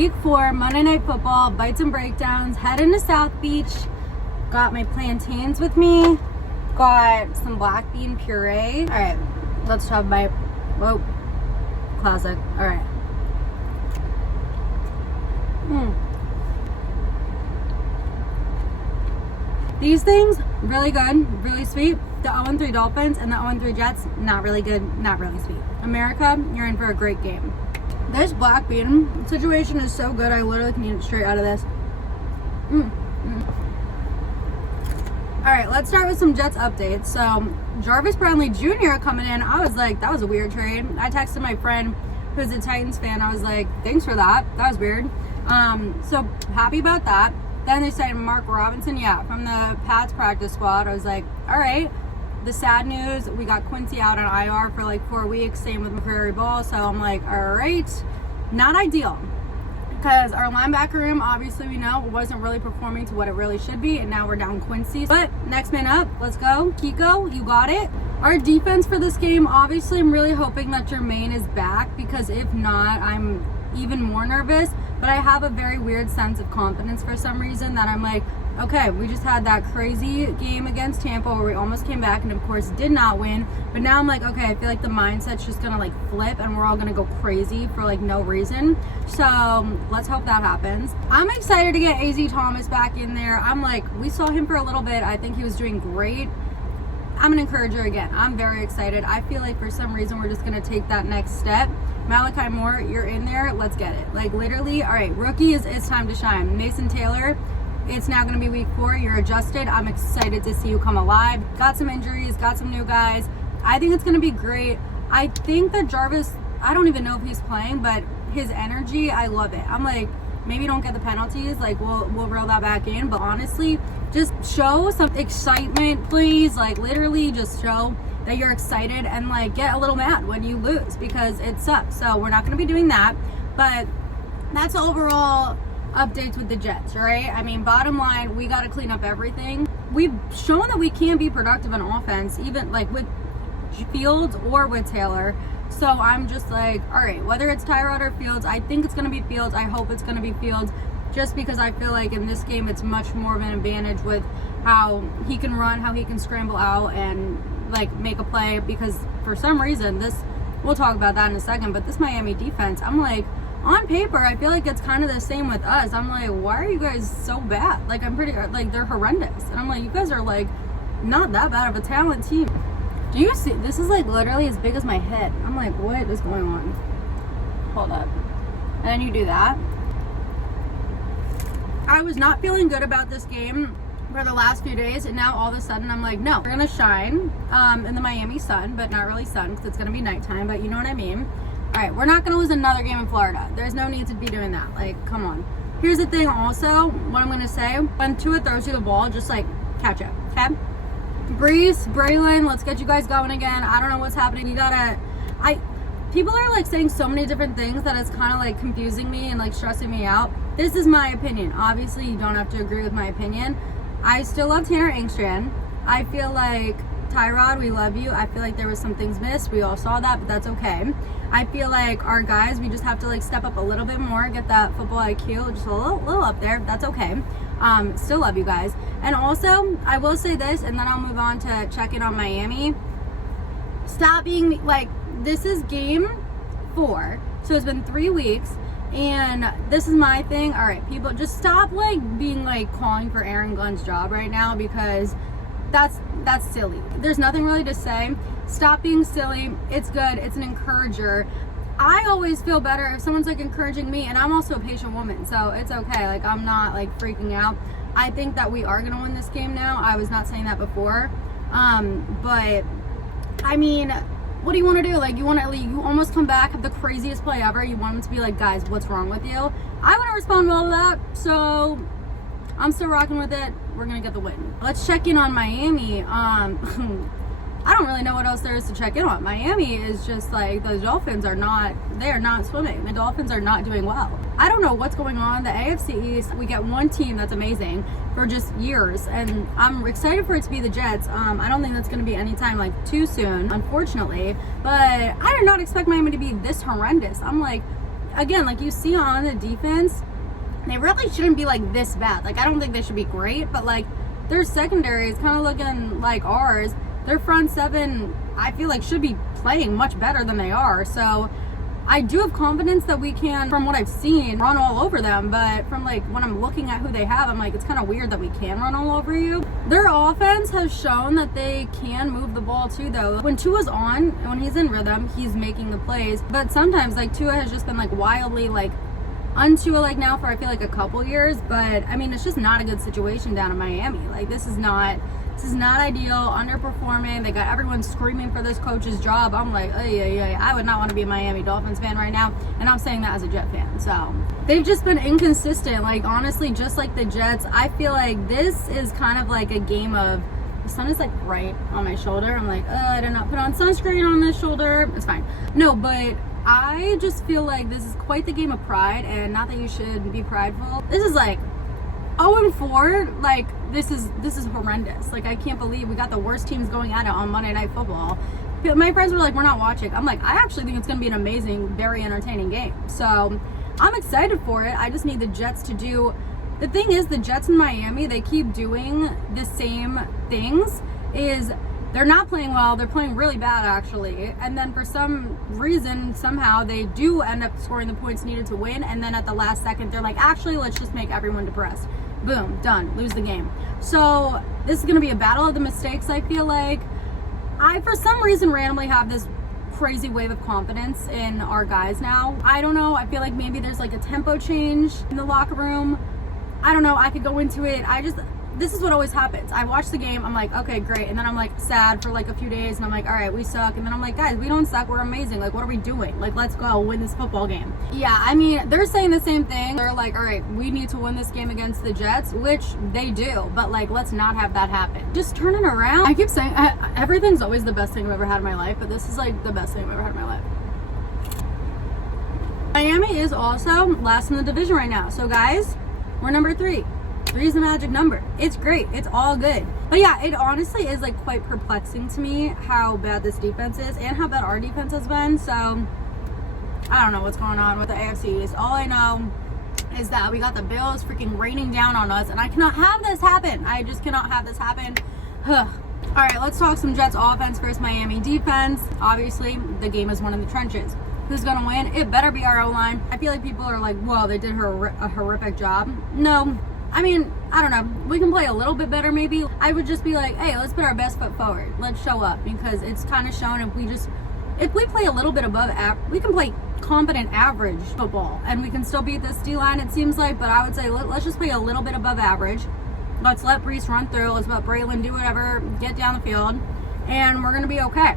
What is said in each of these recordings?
week 4, Monday Night Football, bites and breakdowns, heading to South Beach. Got my plantains with me. Got some black bean puree. All right, let's have my, whoa, classic. All right. These things, really good, really sweet. The 0-3 Dolphins and the 0-3 Jets, not really good, not really sweet. America, you're in for a great game. This black bean situation is so good, I literally can eat it straight out of this. All right, let's start with some Jets updates. So, Jarvis Brownlee Jr. coming in, I was like, that was a weird trade. I texted my friend who's a Titans fan. I was like, thanks for that. That was weird. So, happy about that. Then they signed Mark Robinson, from the Pats practice squad. I was like, all right. The sad news, we got Quincy out on IR for like 4 weeks, same with McCrary Ball. So I'm like, all right, not ideal. Because our linebacker room, obviously we know, wasn't really performing to what it really should be. And now we're down Quincy. But next man up, let's go. Kiko, you got it. Our defense for this game, obviously I'm really hoping that Jermaine is back. Because if not, I'm even more nervous. But I have a very weird sense of confidence for some reason that I'm like, okay, we just had that crazy game against Tampa where we almost came back and of course did not win. But now I'm like, okay, I feel like the mindset's just gonna like flip and we're all gonna go crazy for like no reason. So let's hope that happens. I'm excited to get AZ Thomas back in there. I'm like, we saw him for a little bit. I think he was doing great. I'm an encourager again. I'm very excited. I feel like for some reason we're just gonna take that next step. Malachi Moore, you're in there. Let's get it. Like literally, all right, rookie it's time to shine. Mason Taylor, it's now going to be week 4. You're adjusted. I'm excited to see you come alive. Got some injuries, got some new guys. I think it's going to be great. I think that Jarvis, I don't even know if he's playing, but his energy, I love it. I'm like, maybe don't get the penalties. Like we'll reel that back in. But honestly, just show some excitement, please. Like literally just show that you're excited and like get a little mad when you lose because it sucks. So we're not going to be doing that. But that's overall updates with the Jets, right? I mean, bottom line, we got to clean up everything. We've shown that we can be productive on offense, even like with Fields or with Taylor. So I'm just like, all right, whether it's Tyrod or Fields, I think it's going to be Fields. I hope it's going to be Fields just because I feel like in this game, it's much more of an advantage with how he can run, how he can scramble out and like make a play because for some reason we'll talk about that in a second, but this Miami defense, I'm like, on paper, I feel like it's kind of the same with us. I'm like, why are you guys so bad? Like, I'm pretty, like, they're horrendous. And I'm like, you guys are, like, not that bad of a talent team. Do you see? This is, like, literally as big as my head. I'm like, what is going on? Hold up. And then you do that. I was not feeling good about this game for the last few days. And now, all of a sudden, I'm like, no. We're going to shine in the Miami sun, but not really sun because it's going to be nighttime. But you know what I mean? All right, we're not going to lose another game in Florida. There's no need to be doing that. Like, come on. Here's the thing also, what I'm going to say. When Tua throws you the ball, just, like, catch it, okay? Brees, Braylon, let's get you guys going again. I don't know what's happening. You got to... People are, like, saying so many different things that it's kind of, like, confusing me and, like, stressing me out. This is my opinion. Obviously, you don't have to agree with my opinion. I still love Tanner Engstrand. I feel like... Tyrod, we love you. I feel like there was some things missed. We all saw that, but that's okay. I feel like our guys, we just have to like step up a little bit more, get that football IQ just a little up there. That's okay. Still love you guys. And also, I will say this, and then I'll move on to check in on Miami. Stop being like, this is game 4. So it's been 3 weeks. And this is my thing. All right, people, just stop like being like calling for Aaron Glenn's job right now because that's silly. There's nothing really to say. Stop being silly. It's good. It's an encourager. I always feel better if someone's like encouraging me, and I'm also a patient woman, so it's okay. Like I'm not like freaking out. I think that we are gonna win this game now. I was not saying that before. But I mean, what do you want to do? Like you almost come back, have the craziest play ever. You want them to be like, guys, what's wrong with you? I want to respond well to that. So I'm still rocking with it. We're going to get the win. Let's check in on Miami. I don't really know what else there is to check in on. Miami is just like, the Dolphins are not swimming. The Dolphins are not doing well. I don't know what's going on. The AFC East, we get one team that's amazing for just years, and I'm excited for it to be the Jets. I don't think that's going to be anytime like too soon, unfortunately, but I did not expect Miami to be this horrendous. I'm like, again, like you see on the defense, they really shouldn't be like this bad. Like I don't think they should be great, but like their secondary is kind of looking like ours. Their front seven, I feel like, should be playing much better than they are. So I do have confidence that we can, from what I've seen, run all over them. But from like when I'm looking at who they have, I'm like, it's kind of weird that we can run all over you. Their offense has shown that they can move the ball too, though. When Tua's on, and when he's in rhythm, he's making the plays. But sometimes like Tua has just been like wildly like untua like now for I feel like a couple years. But I mean, it's just not a good situation down in Miami. Like this is not ideal, underperforming. They got everyone screaming for this coach's job. I'm like, I would not want to be a Miami Dolphins fan right now. And I'm saying that as a Jet fan. So they've just been inconsistent. Like honestly, just like the Jets, I feel like this is kind of like a game of, the sun is like right on my shoulder. I'm like, I did not put on sunscreen on this shoulder. It's fine. No, but I just feel like this is quite the game of pride, and not that you should be prideful. This is like 0-4, like this is horrendous. Like I can't believe we got the worst teams going at it on Monday Night Football. My friends were like, we're not watching. I'm like, I actually think it's going to be an amazing, very entertaining game. So I'm excited for it. I just need the Jets to do. The thing is, the Jets in Miami, they keep doing the same things. Is they're not playing well. They're playing really bad, actually. And then for some reason, somehow, they do end up scoring the points needed to win. And then at the last second, they're like, actually, let's just make everyone depressed. Boom, done, lose the game. So this is going to be a battle of the mistakes, I feel like. I, for some reason, randomly have this crazy wave of confidence in our guys now. I don't know. I feel like maybe there's like a tempo change in the locker room. I don't know. I could go into it. This is what always happens. I watch the game, I'm like, okay, great. And then I'm like sad for like a few days and I'm like, all right, we suck. And then I'm like, guys, we don't suck. We're amazing. Like, what are we doing? Like, let's go win this football game. Yeah, I mean, they're saying the same thing. They're like, all right, we need to win this game against the Jets, which they do. But like, let's not have that happen. Just turn it around. I keep saying everything's always the best thing I've ever had in my life, but this is like the best thing I've ever had in my life. Miami is also last in the division right now. So guys, we're number 3. 3 is the magic number. It's great. It's all good. But yeah, it honestly is like quite perplexing to me how bad this defense is and how bad our defense has been. So I don't know what's going on with the AFC East. All I know is that we got the Bills freaking raining down on us, and I cannot have this happen. I just cannot have this happen. All right, let's talk some Jets offense versus Miami defense. Obviously, the game is won in the trenches. Who's going to win? It better be our O-line. I feel like people are like, whoa, they did a horrific job. No. I mean, I don't know. We can play a little bit better maybe. I would just be like, hey, let's put our best foot forward. Let's show up, because it's kind of shown if we play a little bit above average, we can play competent average football and we can still beat this D-line, it seems like. But I would say let's just play a little bit above average. Let's let Brees run through. Let's let Braylon do whatever, get down the field, and we're going to be okay.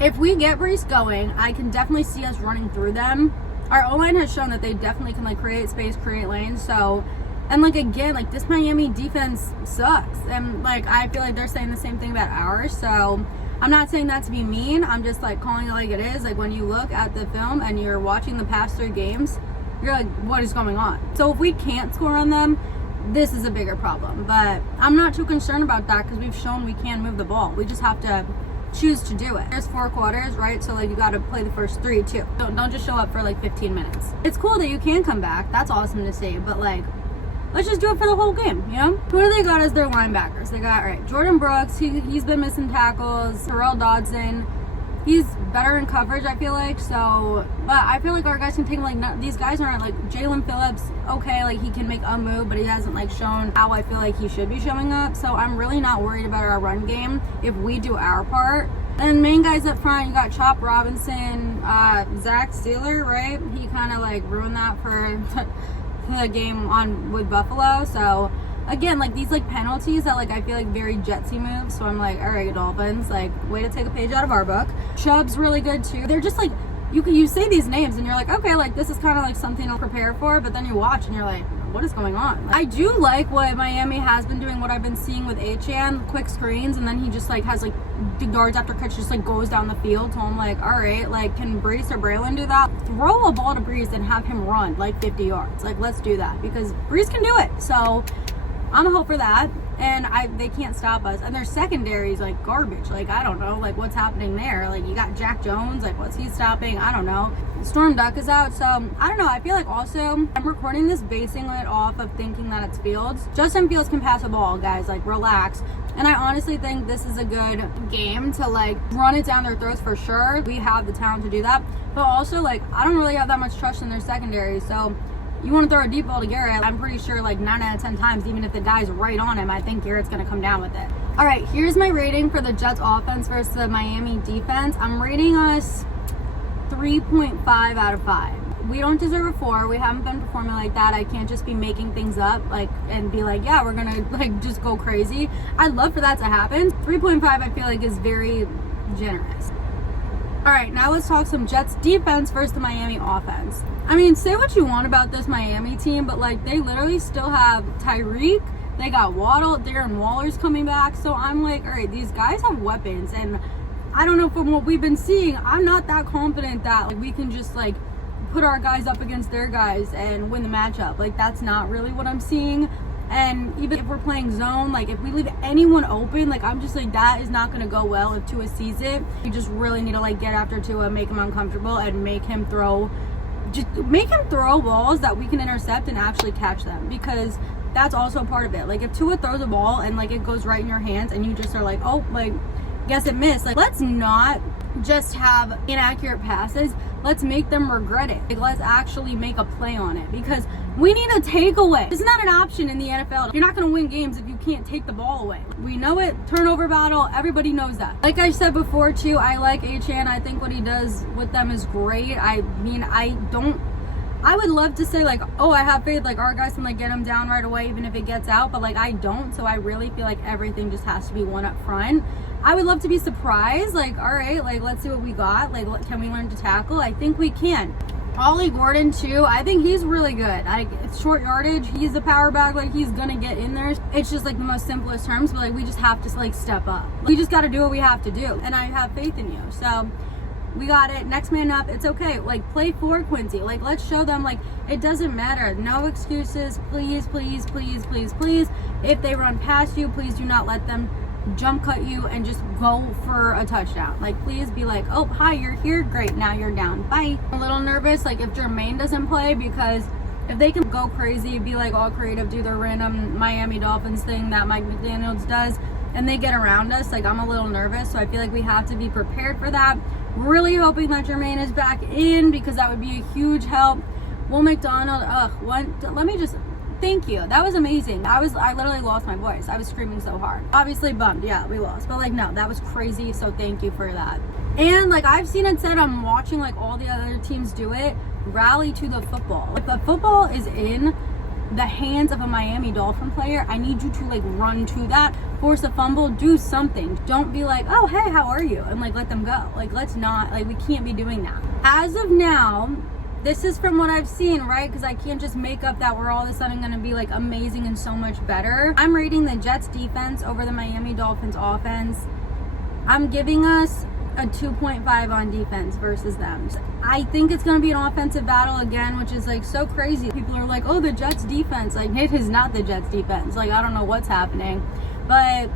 If we get Brees going, I can definitely see us running through them. Our O-line has shown that they definitely can like create space, create lanes. So, and like again, like this Miami defense sucks, and like I feel like they're saying the same thing about ours. So I'm not saying that to be mean. I'm just like calling it like it is. Like when you look at the film and you're watching the past 3 games, you're like, what is going on? So if we can't score on them, this is a bigger problem. But I'm not too concerned about that because we've shown we can move the ball. We just have to choose to do it. There's 4 quarters, right? So like you got to play the first 3 too. Don't just show up for like 15 minutes. It's cool that you can come back. That's awesome to see. But like, let's just do it for the whole game, you know? Who do they got as their linebackers? They got, all right, Jordan Brooks. He's been missing tackles. Terrell Dodson. He's better in coverage, I feel like. So, but I feel like our guys can take, like, these guys aren't, like, Jalen Phillips, okay, like, he can make a move, but he hasn't, like, shown how I feel like he should be showing up. So I'm really not worried about our run game if we do our part. And main guys up front, you got Chop Robinson, Zach Steeler, right? He kind of, like, ruined that for the game with Buffalo. So again, like these like penalties that like I feel like very Jetsy moves. So I'm like, all right, Dolphins, like way to take a page out of our book. Chubb's really good too. They're just like, you say these names and you're like, okay, like this is kind of like something to prepare for, but then you watch and you're like, what is going on? I do like what Miami has been doing, what I've been seeing with Achan, quick screens, and then he just like has like yards after catch, just like goes down the field. So I'm like, all right, like can Brees or Braylon do that? Throw a ball to Brees and have him run like 50 yards. Like let's do that because Brees can do it. So I'm a hope for that. And they can't stop us. And their secondary is like garbage. Like, I don't know, like what's happening there. Like you got Jack Jones, like what's he stopping? I don't know. Storm Duck is out. So I don't know, I feel like also I'm recording this basing it off of thinking that it's Fields. Justin Fields can pass a ball, guys, like relax. And I honestly think this is a good game to like run it down their throats for sure. We have the talent to do that, but also like I don't really have that much trust in their secondary. So you want to throw a deep ball to Garrett, I'm pretty sure like 9 out of 10 times, even if the guy's right on him, I think Garrett's going to come down with it. All right, here's my rating for the Jets offense versus the Miami defense. I'm rating us 3.5 out of 5. We don't deserve a 4. We haven't been performing like that. I can't just be making things up like and be like, yeah, we're going to like just go crazy. I'd love for that to happen. 3.5 I feel like is very generous. All right, now let's talk some Jets defense versus the Miami offense. I mean, say what you want about this Miami team, but like they literally still have Tyreek. They got Waddle, Darren Waller's coming back. So I'm like, all right, these guys have weapons. And I don't know, from what we've been seeing, I'm not that confident that like, we can just like put our guys up against their guys and win the matchup. Like that's not really what I'm seeing. And even if we're playing zone, like if we leave anyone open, like I'm just like, that is not going to go well if Tua sees it. You just really need to like get after Tua, make him uncomfortable, and make him throw balls that we can intercept and actually catch them, because that's also part of it. Like if Tua throws a ball and like it goes right in your hands and you just are like, oh, like guess it missed. Like let's not just have inaccurate passes. Let's make them regret it. Like let's actually make a play on it, because we need a takeaway. It's not an option in the NFL. You're not going to win games if you can't take the ball away. We know it. Turnover battle. Everybody knows that. Like I said before too, I like Achane. I think what he does with them is great. I mean, I would love to say like, oh, I have faith like our guys can like get him down right away even if it gets out, but like I don't. So I really feel like everything just has to be one up front. I would love to be surprised, like, all right, like let's see what we got. Like can we learn to tackle? I think we can. Ollie Gordon too, I think he's really good. It's short yardage, he's a power back, like he's gonna get in there. It's just like the most simplest terms, but like we just have to like step up. We just got to do what we have to do, and I have faith in you. So we got it. Next man up. It's okay. Like play for Quincy. Like let's show them like it doesn't matter. No excuses. Please, please, please, please, please. If they run past you, please do not let them jump cut you and just go for a touchdown. Like please be like, oh hi, you're here, great, now you're down, bye. I'm a little nervous like if Jermaine doesn't play, because if they can go crazy, be like all creative, do their random Miami Dolphins thing that Mike McDaniels does, and they get around us, like I'm a little nervous. So I feel like we have to be prepared for that. Really hoping that Jermaine is back in, because that would be a huge help. Will McDonald, let me just thank you. That was amazing. I literally lost my voice. I was screaming so hard. Obviously bummed. Yeah, we lost. But like, no, that was crazy. So thank you for that. And like, I've seen it said, I'm watching like all the other teams do it. Rally to the football. If the football is in the hands of a Miami Dolphin player, I need you to like run to that, force a fumble, do something. Don't be like, oh, hey, how are you? And like, let them go. Like, let's not, like, we can't be doing that. As of now, this is from what I've seen, right? Because I can't just make up that we're all of a sudden going to be like amazing and so much better. I'm rating the Jets defense over the Miami Dolphins offense. I'm giving us a 2.5 on defense versus them. I think it's going to be an offensive battle again, which is like so crazy. People are like, oh, the Jets defense. Like, it is not the Jets defense. Like, I don't know what's happening. But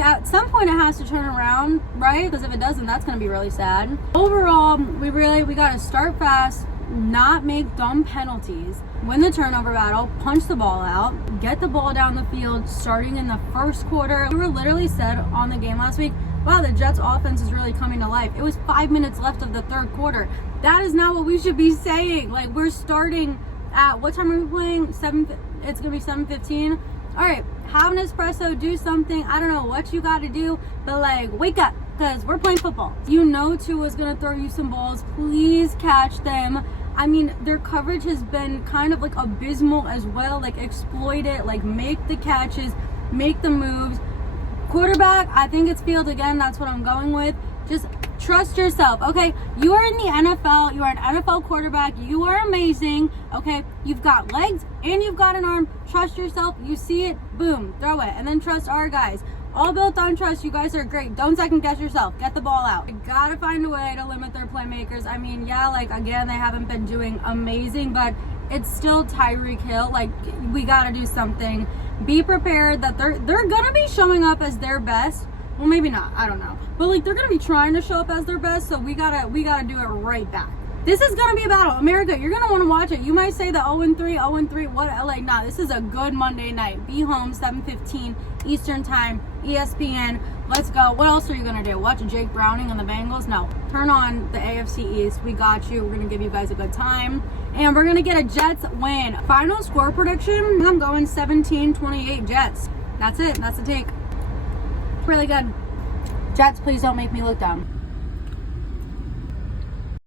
at some point it has to turn around, right? Because if it doesn't, that's going to be really sad. Overall, we got to start fast, not make dumb penalties, win the turnover battle, punch the ball out, get the ball down the field starting in the first quarter. We were literally said on the game last week, wow, the Jets offense is really coming to life. It was 5 minutes left of the third quarter. That is not what we should be saying. Like, we're starting at, what time are we playing? It's going to be 7:15. All right, have an espresso, do something. I don't know what you got to do, but like, wake up, because we're playing football. You know Tua's going to throw you some balls. Please catch them. I mean, their coverage has been kind of like abysmal as well. Like, exploit it, like make the catches, make the moves. Quarterback, I think it's Field again. That's what I'm going with. Just trust yourself, okay? You are in the NFL. You are an NFL quarterback. You are amazing, okay? You've got legs and you've got an arm. Trust yourself. You see it, boom, throw it. And then trust our guys. All built on trust. You guys are great. Don't second guess yourself. Get the ball out. You gotta find a way to limit their playmakers. I mean, yeah, like, again, they haven't been doing amazing, but it's still Tyreek Hill. Like, we gotta do something. Be prepared that they're gonna be showing up as their best. Well, maybe not. I don't know. But like, they're gonna be trying to show up as their best. So we gotta do it right back. This is gonna be a battle. America, you're gonna want to watch it. You might say the 0-3, 0-3, what? Like, nah, this is a good Monday night. Be home 7:15 Eastern time, ESPN. Let's go. What else are you gonna do? Watch Jake Browning and the Bengals? No. Turn on the AFC East. We got you. We're gonna give you guys a good time, and we're gonna get a Jets win. Final score prediction: I'm going 17-28 Jets. That's it. That's the take. Really good. Jets, please don't make me look dumb.